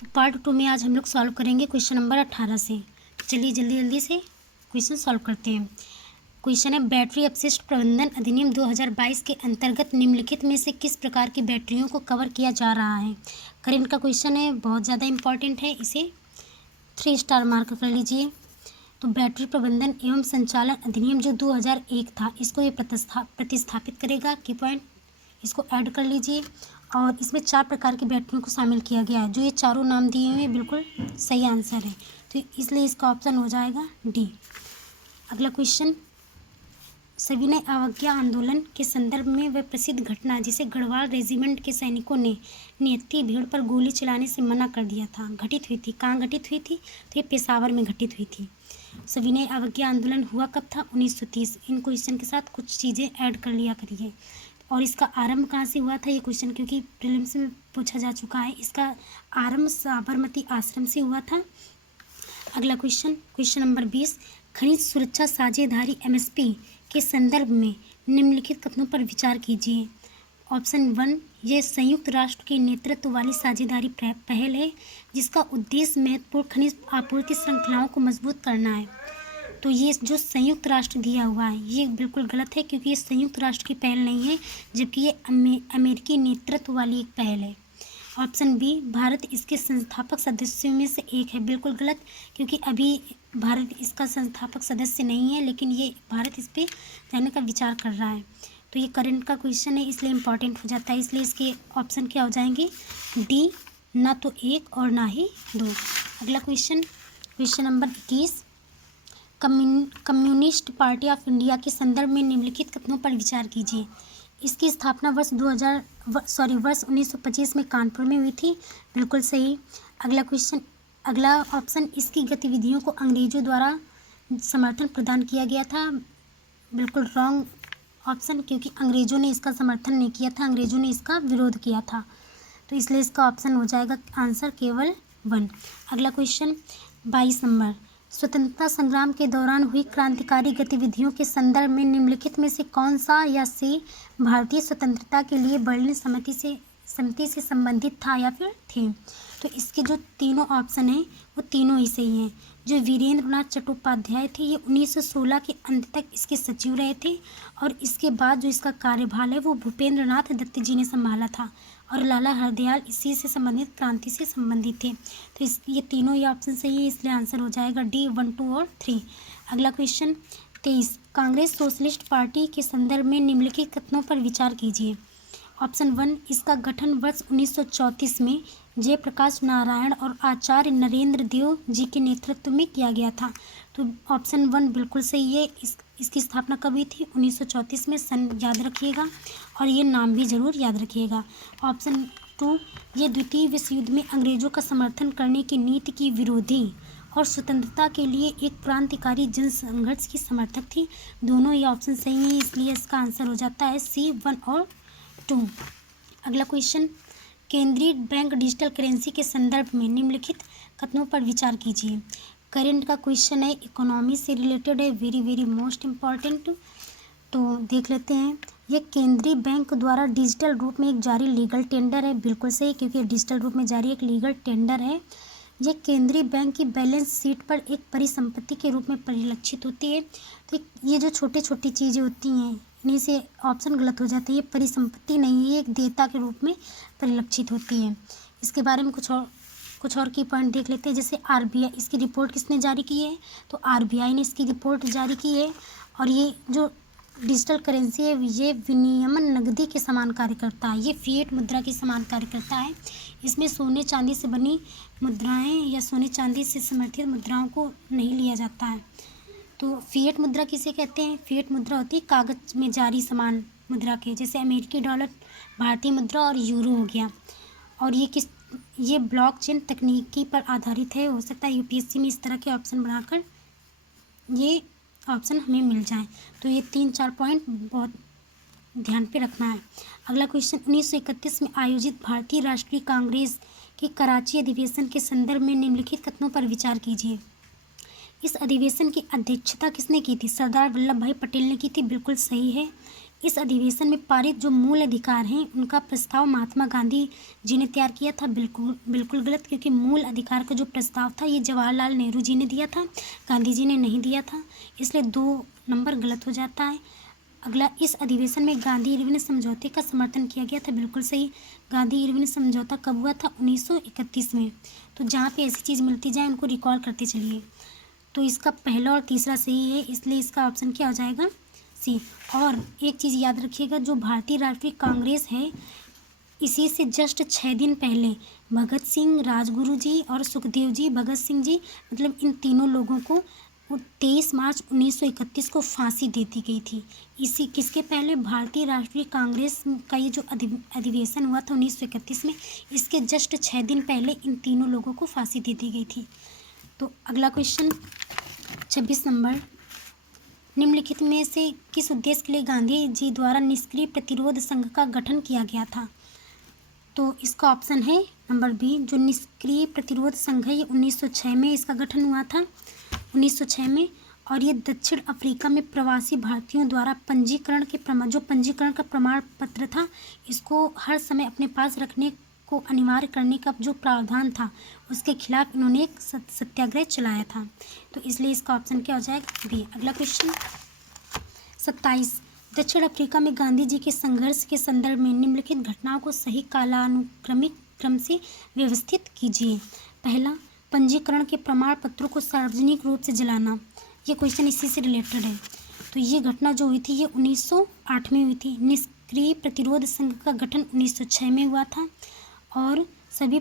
तो पार्ट 2 में आज हम लोग सॉल्व करेंगे क्वेश्चन नंबर 18 से। तो चलिए जल्दी जल्दी से क्वेश्चन सॉल्व करते हैं। क्वेश्चन है, बैटरी अपशिष्ट प्रबंधन अधिनियम 2022 के अंतर्गत निम्नलिखित में से किस प्रकार की बैटरियों को कवर किया जा रहा है। करंट का क्वेश्चन है, बहुत ज़्यादा इंपॉर्टेंट है, इसे 3 स्टार मार्क कर लीजिए। तो बैटरी प्रबंधन एवं संचालन अधिनियम जो 2001 था, इसको ये प्रतिस्थापित करेगा। की पॉइंट इसको ऐड कर लीजिए। और इसमें 4 प्रकार की बैटरियों को शामिल किया गया है। जो ये चारों नाम दिए हुए बिल्कुल सही आंसर है, तो इसलिए इसका ऑप्शन हो जाएगा डी। अगला क्वेश्चन, सविनय अवज्ञा आंदोलन के संदर्भ में वह प्रसिद्ध घटना जिसे गढ़वाल रेजिमेंट के सैनिकों ने नियति भीड़ पर गोली चलाने से मना कर दिया था, घटित हुई थी, कहाँ घटित हुई थी? तो ये पेशावर में घटित हुई थी। सविनय अवज्ञा आंदोलन हुआ कब था? 1930। इन क्वेश्चन के साथ कुछ चीज़ें ऐड कर लिया करिए। और इसका आरंभ कहाँ से हुआ था ये क्वेश्चन, क्योंकि प्रीलिम्स में पूछा जा चुका है। इसका आरंभ साबरमती आश्रम से हुआ था। अगला क्वेश्चन, क्वेश्चन नंबर 20, खनिज सुरक्षा साझेदारी एमएसपी के संदर्भ में निम्नलिखित कथनों पर विचार कीजिए। ऑप्शन 1, यह संयुक्त राष्ट्र के नेतृत्व वाली साझेदारी पहल है जिसका उद्देश्य महत्वपूर्ण खनिज आपूर्ति श्रृंखलाओं को मजबूत करना है। तो ये जो संयुक्त राष्ट्र दिया हुआ है ये बिल्कुल गलत है, क्योंकि ये संयुक्त राष्ट्र की पहल नहीं है, जबकि ये अमेरिकी नेतृत्व वाली एक पहल है। ऑप्शन बी, भारत इसके संस्थापक सदस्यों में से एक है, बिल्कुल गलत, क्योंकि अभी भारत इसका संस्थापक सदस्य नहीं है, लेकिन ये भारत इस पर जाने का विचार कर रहा है। तो ये करंट का क्वेश्चन है, इसलिए इम्पॉर्टेंट हो जाता है, इसलिए इसके ऑप्शन क्या हो जाएंगे? डी, ना तो 1 और ना ही 2। अगला question, question number 21, communist party of India के संदर्भ में निम्नलिखित कथनों पर विचार कीजिए। इसकी स्थापना वर्ष 1925 में कानपुर में हुई थी, बिल्कुल सही। अगला क्वेश्चन, अगला ऑप्शन, इसकी गतिविधियों को अंग्रेजों द्वारा समर्थन प्रदान किया गया था, बिल्कुल रॉन्ग ऑप्शन, क्योंकि अंग्रेजों ने इसका समर्थन नहीं किया था, अंग्रेजों ने इसका विरोध किया था। तो इसलिए इसका ऑप्शन हो जाएगा आंसर केवल 1। अगला क्वेश्चन 22 नंबर, स्वतंत्रता संग्राम के दौरान हुई क्रांतिकारी गतिविधियों के संदर्भ में निम्नलिखित में से कौन सा या सी भारतीय स्वतंत्रता के लिए बर्लिन समिति से संबंधित था या फिर थे? तो इसके जो तीनों ऑप्शन हैं वो तीनों ही सही हैं। जो वीरेंद्रनाथ चट्टोपाध्याय थे, ये 1916 के अंत तक इसके सचिव रहे थे, और इसके बाद जो इसका कार्यभार है वो भूपेंद्र नाथ दत्त जी ने संभाला था, और लाला हरदयाल इसी से संबंधित क्रांति से संबंधित थे। तो ये तीनों ही ऑप्शन सही है, इसलिए आंसर हो जाएगा डी, 1, 2 और 3। अगला क्वेश्चन 23, कांग्रेस सोशलिस्ट पार्टी के संदर्भ में निम्नलिखित कथनों पर विचार कीजिए। ऑप्शन 1, इसका गठन वर्ष 1934 में जयप्रकाश नारायण और आचार्य नरेंद्र देव जी के नेतृत्व में किया गया था। तो ऑप्शन 1 बिल्कुल सही है। इसकी स्थापना कब हुई थी? 1934 में, सन याद रखिएगा, और ये नाम भी ज़रूर याद रखिएगा। ऑप्शन 2, ये द्वितीय विश्व युद्ध में अंग्रेजों का समर्थन करने की नीति की विरोधी और स्वतंत्रता के लिए एक क्रांतिकारी जनसंघर्ष की समर्थक थी। दोनों ही ऑप्शन सही हैं, इसलिए इसका आंसर हो जाता है सी, 1 और 2। अगला क्वेश्चन, केंद्रीय बैंक डिजिटल करेंसी के संदर्भ में निम्नलिखित कथनों पर विचार कीजिए। करंट का क्वेश्चन है, इकोनॉमी से रिलेटेड है, वेरी वेरी मोस्ट इम्पॉर्टेंट। तो देख लेते हैं। यह केंद्रीय बैंक द्वारा डिजिटल रूप में एक जारी लीगल टेंडर है, बिल्कुल सही, क्योंकि डिजिटल रूप में जारी एक लीगल टेंडर है। यह केंद्रीय बैंक की बैलेंस शीट पर एक परिसंपत्ति के रूप में परिलक्षित होती है। तो ये जो छोटी छोटी चीज़ें होती हैं, इन्हीं से ऑप्शन गलत हो जाता है। ये परिसंपत्ति नहीं है, ये एक देयता के रूप में परिलक्षित होती है। इसके बारे में कुछ और की पॉइंट देख लेते हैं। जैसे आरबीआई, इसकी रिपोर्ट किसने जारी की है? तो आरबीआई ने इसकी रिपोर्ट जारी की है। और ये जो डिजिटल करेंसी है ये विनियमन नकदी के समान कार्य करता है, ये फिएट मुद्रा के समान कार्य करता है। इसमें सोने चांदी से बनी मुद्राएं या सोने चांदी से समर्थित मुद्राओं को नहीं लिया जाता है। तो फिएट मुद्रा किसे कहते हैं? फिएट मुद्रा होती है कागज़ में जारी समान मुद्रा के, जैसे अमेरिकी डॉलर, भारतीय मुद्रा और यूरो हो गया। और ये ब्लॉकचेन तकनीकी पर आधारित है। हो सकता है यूपीएससी में इस तरह के ऑप्शन बनाकर ये ऑप्शन हमें मिल जाए। तो ये 3-4 पॉइंट बहुत ध्यान पे रखना है। अगला क्वेश्चन, 1931 में आयोजित भारतीय राष्ट्रीय कांग्रेस के कराची अधिवेशन के संदर्भ में निम्नलिखित कथनों पर विचार कीजिए। इस अधिवेशन की अध्यक्षता किसने की थी? सरदार वल्लभ भाई पटेल ने की थी, बिल्कुल सही है। इस अधिवेशन में पारित जो मूल अधिकार हैं उनका प्रस्ताव महात्मा गांधी जी ने तैयार किया था। बिल्कुल गलत, क्योंकि मूल अधिकार का जो प्रस्ताव था ये जवाहरलाल नेहरू जी ने दिया था, गांधी जी ने नहीं दिया था, इसलिए 2 नंबर गलत हो जाता है। अगला, इस अधिवेशन में गांधी इरविन समझौते का समर्थन किया गया था। बिल्कुल सही। गांधी इरविन समझौता कब हुआ था? 1931 में। तो जहाँ पे ऐसी चीज़ मिलती जाए उनको रिकॉल करते चलिए। तो इसका पहला और तीसरा सही है, इसलिए इसका ऑप्शन क्या हो जाएगा? सी। और एक चीज़ याद रखिएगा, जो भारतीय राष्ट्रीय कांग्रेस है इसी से जस्ट 6 दिन पहले भगत सिंह, राजगुरु जी और सुखदेव जी, भगत सिंह जी, मतलब इन तीनों लोगों को 23 मार्च 1931 को फांसी दे दी गई थी। इसी किसके पहले? भारतीय राष्ट्रीय कांग्रेस का ये जो अधिवेशन हुआ था 1931 में, इसके जस्ट 6 दिन पहले इन तीनों लोगों को फांसी दे दी गई थी। तो अगला क्वेश्चन 26 नंबर, निम्नलिखित में से किस उद्देश्य के लिए गांधी जी द्वारा निष्क्रिय प्रतिरोध संघ का गठन किया गया था? तो इसका ऑप्शन है नंबर बी। जो निष्क्रिय प्रतिरोध संघ है ये 1906 में इसका गठन हुआ था, 1906 में। और ये दक्षिण अफ्रीका में प्रवासी भारतीयों द्वारा पंजीकरण का प्रमाण पत्र था, इसको हर समय अपने पास रखने को अनिवार्य करने का जो प्रावधान था उसके खिलाफ इन्होंने एक सत्याग्रह चलाया था। तो इसलिए इसका ऑप्शन क्या हो जाएगा? बी। अगला क्वेश्चन 27, दक्षिण अफ्रीका में गांधी जी के संघर्ष के संदर्भ में निम्नलिखित घटनाओं को सही कालानुक्रमिक क्रम से व्यवस्थित कीजिए। पहला, पंजीकरण के प्रमाण पत्रों को सार्वजनिक रूप से जलाना। ये क्वेश्चन इसी से रिलेटेड है। तो ये घटना जो हुई थी ये 1908 में हुई थी। निष्क्रिय प्रतिरोध संघ का गठन 1906 में हुआ था। और सभी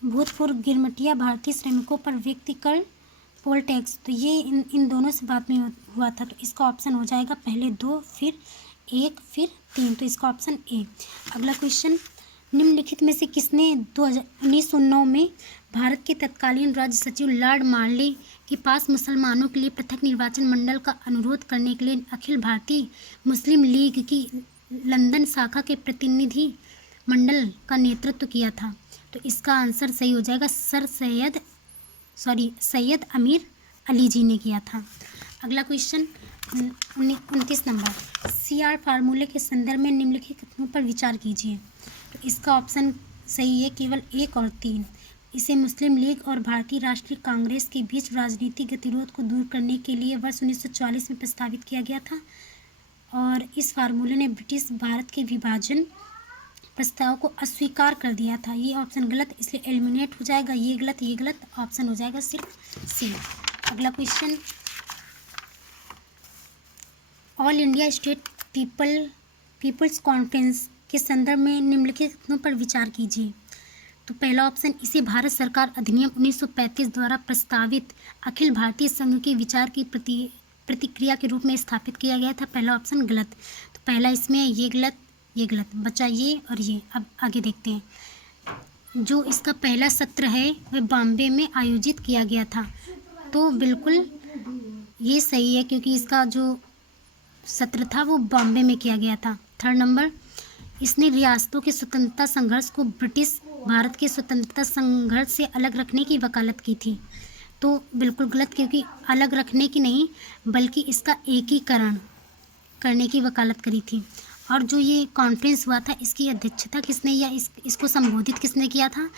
भूतपूर्व गिरमिटिया भारतीय श्रमिकों पर व्यक्तिगत पोल टैक्स, तो ये इन दोनों से बाद में हुआ था। तो इसका ऑप्शन हो जाएगा पहले 2, फिर 1, फिर 3। तो इसका ऑप्शन ए। अगला क्वेश्चन, निम्नलिखित में से किसने 1909 में भारत के तत्कालीन राज्य सचिव लॉर्ड मार्ले के पास मुसलमानों के लिए पृथक निर्वाचन मंडल का अनुरोध करने के लिए अखिल भारतीय मुस्लिम लीग की लंदन शाखा के प्रतिनिधि मंडल का नेतृत्व किया था? तो इसका आंसर सही हो जाएगा सैयद अमीर अली जी ने किया था। अगला क्वेश्चन 29 नंबर, CR फार्मूले के संदर्भ में निम्नलिखित कथनों पर विचार कीजिए। तो इसका ऑप्शन सही है केवल 1 और 3। इसे मुस्लिम लीग और भारतीय राष्ट्रीय कांग्रेस के बीच राजनीतिक गतिरोध को दूर करने के लिए वर्ष 1944 में प्रस्तावित किया गया था। और इस फार्मूले ने ब्रिटिश भारत के विभाजन प्रस्ताव को अस्वीकार कर दिया था। ये ऑप्शन गलत, इसलिए एलिमिनेट हो जाएगा। ये गलत, ऑप्शन हो जाएगा सिर्फ सी। अगला question, all India state people's conference के संदर्भ में निम्नलिखित कथनों पर विचार कीजिए। तो पहला ऑप्शन, इसे भारत सरकार अधिनियम 1935 द्वारा प्रस्तावित अखिल भारतीय संघ के विचार की प्रतिक्रिया के रूप में स्थापित किया गया था। पहला ऑप्शन गलत। तो पहला इसमें ये गलत बचा, ये और ये। अब आगे देखते हैं। जो इसका पहला सत्र है वह बॉम्बे में आयोजित किया गया था। तो बिल्कुल ये सही है, क्योंकि इसका जो सत्र था वो बॉम्बे में किया गया था। 3rd नंबर, इसने रियासतों के स्वतंत्रता संघर्ष को ब्रिटिश भारत के स्वतंत्रता संघर्ष से अलग रखने की वकालत की थी। तो बिल्कुल गलत, क्योंकि अलग रखने की नहीं बल्कि इसका एकीकरण करने की वकालत करी थी। और जो ये कॉन्फ्रेंस हुआ था इसकी अध्यक्षता किसने या इसको संबोधित किसने किया था?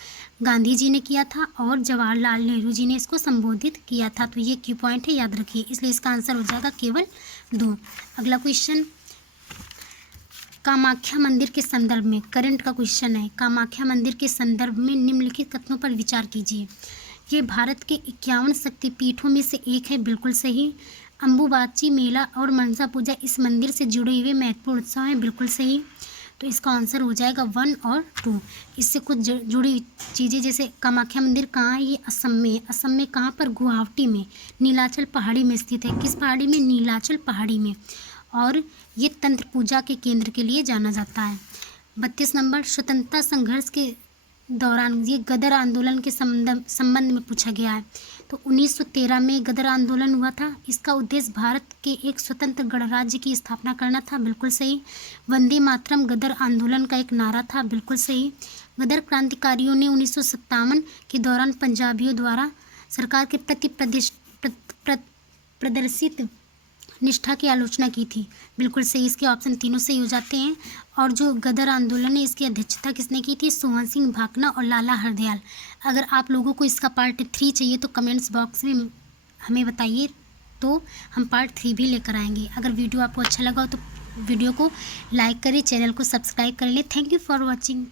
गांधी जी ने किया था और जवाहरलाल नेहरू जी ने इसको संबोधित किया था। तो ये की पॉइंट है, याद रखिए। इसलिए इसका आंसर हो जाएगा केवल 2। अगला क्वेश्चन, कामाख्या मंदिर के संदर्भ में, करंट का क्वेश्चन है। कामाख्या मंदिर के संदर्भ में निम्नलिखित कथनों पर विचार कीजिए। ये भारत के 51 शक्तिपीठों में से एक है। बिल्कुल सही। अम्बुबाची मेला और मनसा पूजा इस मंदिर से जुड़े हुए महत्वपूर्ण उत्सव हैं। बिल्कुल सही। तो इसका आंसर हो जाएगा 1 और 2। इससे कुछ जुड़ी चीज़ें, जैसे कामाख्या मंदिर कहाँ है? ये असम में। असम में कहाँ पर? गुवाहाटी में, नीलाचल पहाड़ी में स्थित है। किस पहाड़ी में? नीलाचल पहाड़ी में। और ये तंत्र पूजा के केंद्र के लिए जाना जाता है। 32 नंबर, स्वतंत्रता संघर्ष के दौरान ये गदर आंदोलन के संबंध में पूछा गया है। तो 1913 में गदर आंदोलन हुआ था। इसका उद्देश्य भारत के एक स्वतंत्र गणराज्य की स्थापना करना था। बिल्कुल सही। वंदे मातरम गदर आंदोलन का एक नारा था। बिल्कुल सही। गदर क्रांतिकारियों ने 1957 के दौरान पंजाबियों द्वारा सरकार के प्रति प्रदर्शित निष्ठा की आलोचना की थी। बिल्कुल सही, इसके ऑप्शन तीनों सही हो जाते हैं। और जो गदर आंदोलन है इसकी अध्यक्षता किसने की थी? सोहन सिंह भाकना और लाला हरदयाल। अगर आप लोगों को इसका पार्ट 3 चाहिए तो कमेंट्स बॉक्स में हमें बताइए, तो हम पार्ट 3 भी लेकर आएंगे। अगर वीडियो आपको अच्छा लगा हो तो वीडियो को लाइक करें, चैनल को सब्सक्राइब कर लें। Thank you for watching.